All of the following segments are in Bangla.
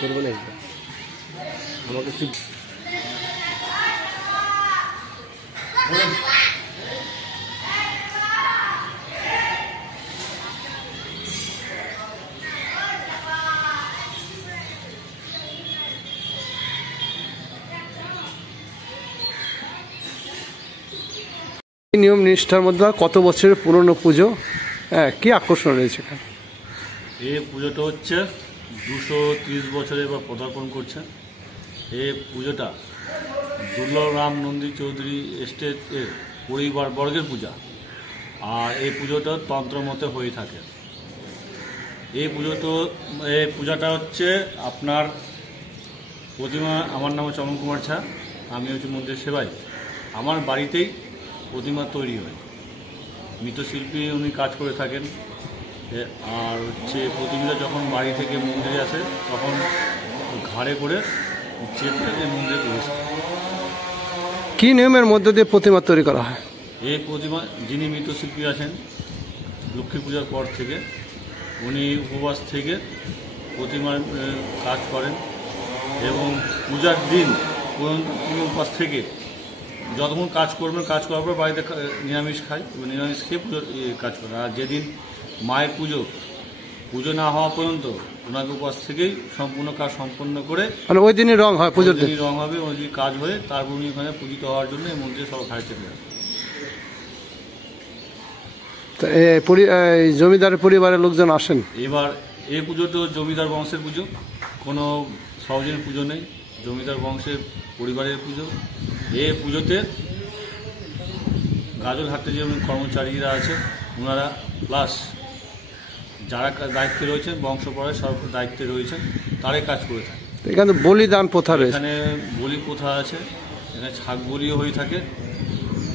করবো না আমাকে ঠিক নিয়ম নিষ্ঠার মধ্যে কত বছরের পুরনো পুজো, হ্যাঁ কি আকর্ষণ রয়েছে এখানে? এই পুজোটা হচ্ছে 230 বছরে এবার পদার্পণ করছে। এই পুজোটা দুর্লভ রাম নন্দী চৌধুরী এস্টেটের পরিবার বর্গের পূজা, আর এই পুজোটা তন্ত্র মতে হয়ে থাকে। এই পূজাটা হচ্ছে আপনার প্রতিমা, আমার নাম হচ্ছে অমন কুমার ঝা, আমি হচ্ছে মন্দির সেবাই। আমার বাড়িতেই প্রতিমা তৈরি হয়, মৃৎশিল্পী উনি কাজ করে থাকেন। আর হচ্ছে প্রতিমাটা যখন বাড়ি থেকে মন্দিরে আসে তখন ঘাড়ে করে চেপে মন্দিরে প্রবেশ করে। কী নিয়মের মধ্য দিয়ে প্রতিমা তৈরি করা হয়? এই প্রতিমা যিনি মৃৎশিল্পী আছেন লক্ষ্মী পূজার পর থেকে উনি উপবাস থেকে প্রতিমার কাজ করেন এবং পূজার দিন পর্যন্ত তিনি উপবাস থেকে যতক্ষণ কাজ করবেন, কাজ করার পর বাড়িতে নিরামিষ খায়, নিরামিষ খেয়ে পুজোর কাজ করেন। আর যেদিন মায়ের পুজো না হওয়া পর্যন্ত ওনাকে উপবাস থেকেই সম্পূর্ণ কাজ সম্পন্ন করে, মানে ওই দিনই রং হয়, পুজোর দিনই রং হবে, ওই দিন কাজ হয়ে তারপর উনি ওখানে পূজিত হওয়ার জন্য এই মন্দিরে সব ঘাড়ে চেপে আসে। জমিদারের পরিবারের লোকজন আসেন। এবার এই পুজো তো জমিদার বংশের পুজো, কোনো সহজের পুজো নেই, জমিদার বংশের পরিবারের পুজো। এই পুজোতে গাজলহাটে যে কর্মচারীরা আছে ওনারা প্লাস যারা দায়িত্বে রয়েছেন, বংশপরায় সব দায়িত্বে রয়েছেন, তারাই কাজ করে থাকে। এখানে বলিদান প্রথা রয়েছে, এখানে বলি প্রথা আছে, এখানে ছাগ বলিও হয়ে থাকে।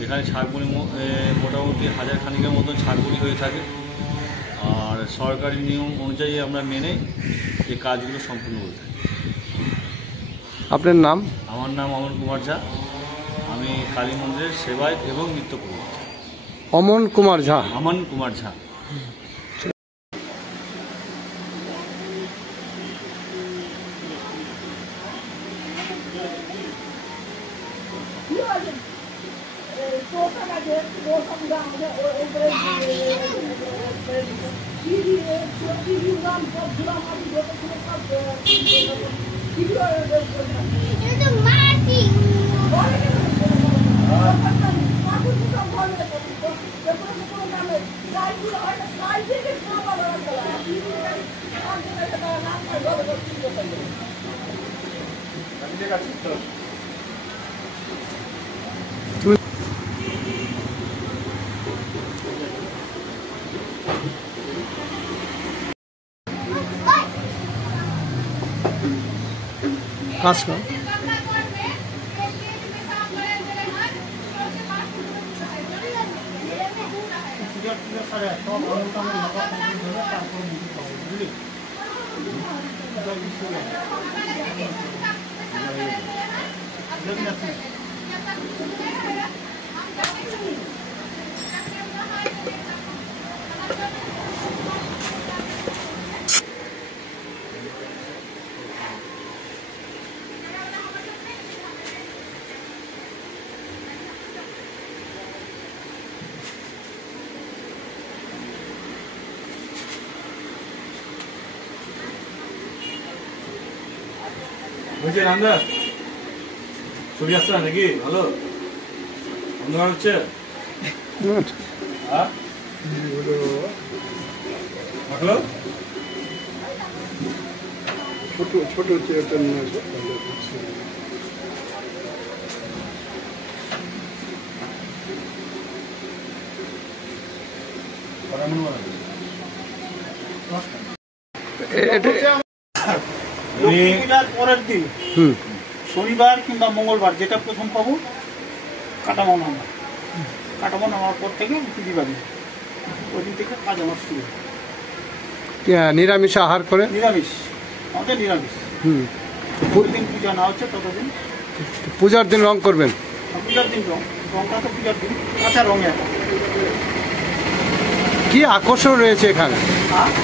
এখানে ছাগ বলি মোটামুটি 1000 খানিকের মতন ছাগ বলি হয়ে থাকে। আর সরকারি নিয়ম অনুযায়ী আমরা মেনে এই কাজগুলো সম্পূর্ণ করে থাকি। আপনার নাম? আমার নাম অমন কুমার ঝা, আমি কালী মন্দিরের সেবায়ত এবং নৃত্য করি। অমন কুমার ঝা? অমন কুমার ঝা। কাজ কর। হচ্ছে রান্দা ছবি আসছে না নাকি? ভালো অন্ধকার হচ্ছে। হ্যাঁ ভালো ছোট ছোট চেয়ারটা নিয়ে আসো। লক্ষ্মী পূজার পরের দিন হুম শনিবার কিংবা মঙ্গলবার যেটা প্রথম পাবো কাটামো নামা কাটামো নামার পর থেকে পুঁজি বাড়ি ওই দিন থেকে কাজ আমার শুরু। নিরামিষ আহার করে। নিরামিষ আমাদের নিরামিষ। হুম যতদিন পূজা না হচ্ছে ততদিন। পূজার দিন রং করবেন। পূজার দিন রংটা তো পূজার দিন কাঁচা রঙে কি আকর্ষণ রয়েছে এখানে?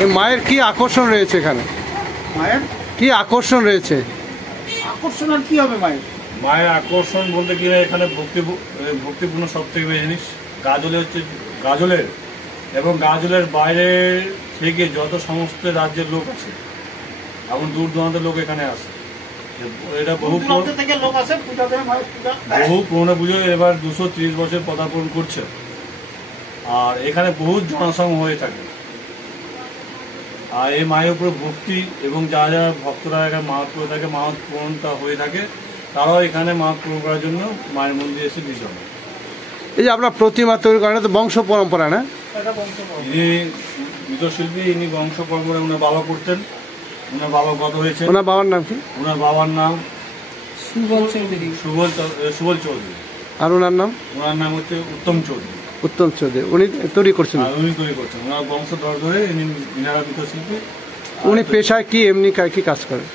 এই মায়ের কি আকর্ষণ রয়েছে এখানে? মায়ের কি আকর্ষণ রয়েছে? আকর্ষণ আর কি হবে মায়ের? মায়ের আকর্ষণ বলতে গেলে এখানে ভক্তিপূর্ণ সব থেকে বেশি জিনিস গাজলে হচ্ছে গাজলের এবং গাজলের বাইরে থেকে যত সমস্ত রাজ্যের লোক আছে এমন দূর দূরান্তের লোক এখানে আসে। এটা বহু থেকে লোক আসে পূজা দেয় মায়ের পূজা। বহু পুরনো পুজো এবার 230 বছর পদার্পণ করছে আর এখানে বহু জনসমাগম হয়ে থাকে। আর এই মায়ের উপরে ভক্তি এবং যারা যারা ভক্তরা এখানে মানত করে থাকে মানত পূরণটা হয়ে থাকে তারাও এখানে মানত পূরণ করার জন্য মায়ের মন্দিরে এসে বিজয়। এই যে আপনার প্রতিমা তৈরি করেন তো বংশ পরম্পরা না? ইনি মৃৎশিল্পী, ইনি বংশ পরম্পরা ওনার বাবা করতেন, ওনার বাবা গত হয়েছে। ওনার বাবার নাম কি? ওনার বাবার নাম সুবল চৌধুরী। সুবল চৌধুরী। আর ওনার নাম? ওনার নাম হচ্ছে উত্তম চৌধুরী। উত্তম চৌধুরী। উনি তৈরি করছেন? উনি তৈরি করছেন, ওনার বংশ ধরে ধরে ইনারা মৃৎশিল্পী। উনি পেশায় কি এমনি কি কাজ করেন?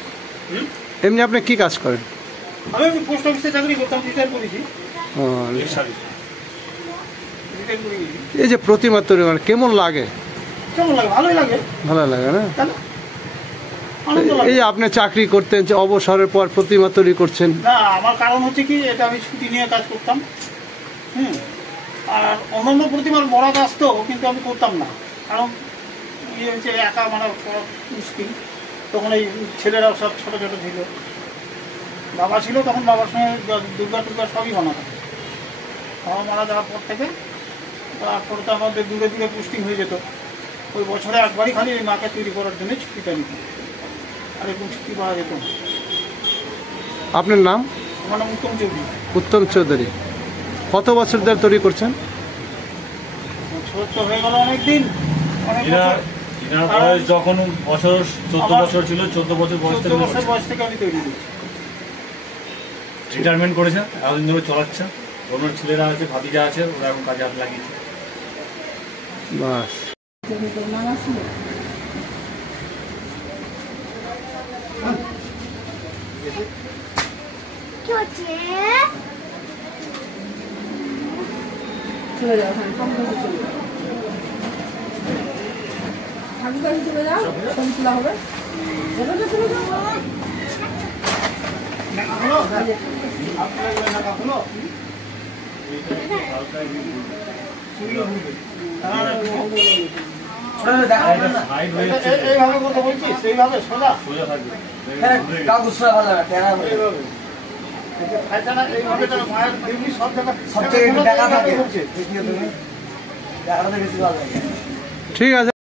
এমনি আপনি কি কাজ করেন? আমি পোস্ট অফিসে চাকরি করতাম, রিটায়ার করেছি। এই যে প্রতিমা তৈরি করেন কেমন লাগে? কেমন লাগে? ভালোই লাগে। ভালো লাগে না? আনন্দ লাগে। এই যে আপনি চাকরি করতেন যে অবসরের পর প্রতিমা তৈরি করছেন? না, আমার কারণ হচ্ছে কি এটা আমি ছুটি নিয়ে কাজ করতাম। আর অন্যান্য প্রতিমার বড় কাজ তো কিন্তু আমি করতাম না, কারণ ইয়ে হচ্ছে একা মানে মুশকিল। তখন এই ছেলেরাও সব ছোট ছোট ছিল, বাবা ছিল তখন বাবার সঙ্গে দুর্গা টুর্গা সবই বানাতাম। বাবা মারা যাওয়ার পর থেকে তারপরে তো আমাদের দূরে দূরে পোস্টিং হয়ে যেত। ওই বছরে একবারই খালি ওই মাকে তৈরি করার জন্য ছুটিটা নিতাম, আর এরকম ছুটি পাওয়া যেত। আপনার নাম? আমার নাম উত্তম চৌধুরী। উত্তম চৌধুরী। কত বছর ধরে তৈরি করছেন? ছোট হয়ে গেল অনেকদিন। ইনার বয়স যখন বছর 14 বছর ছিল, 14 বছর বয়স থেকে আমি তৈরি করছি। রিটায়ারমেন্ট করেছে, এতদিন ধরে চলাচ্ছে। ওনার ছেলেরা আছে, ভাতিজা আছে, ওরা এখন কাজে হাত লাগিয়েছে। বাস কি হচ্ছে? চলে যাও, হ্যাঁ, ঠাকুর কাছে চলে যাও। ঠাকুর কাছে চলে যাও, ছবি তোলা হবে। চলে যাও। এইভাবে কথা বলছি, সেইভাবে সোজা সোজা থাকবে। মায়ের দেবী সব ঠিক আছে।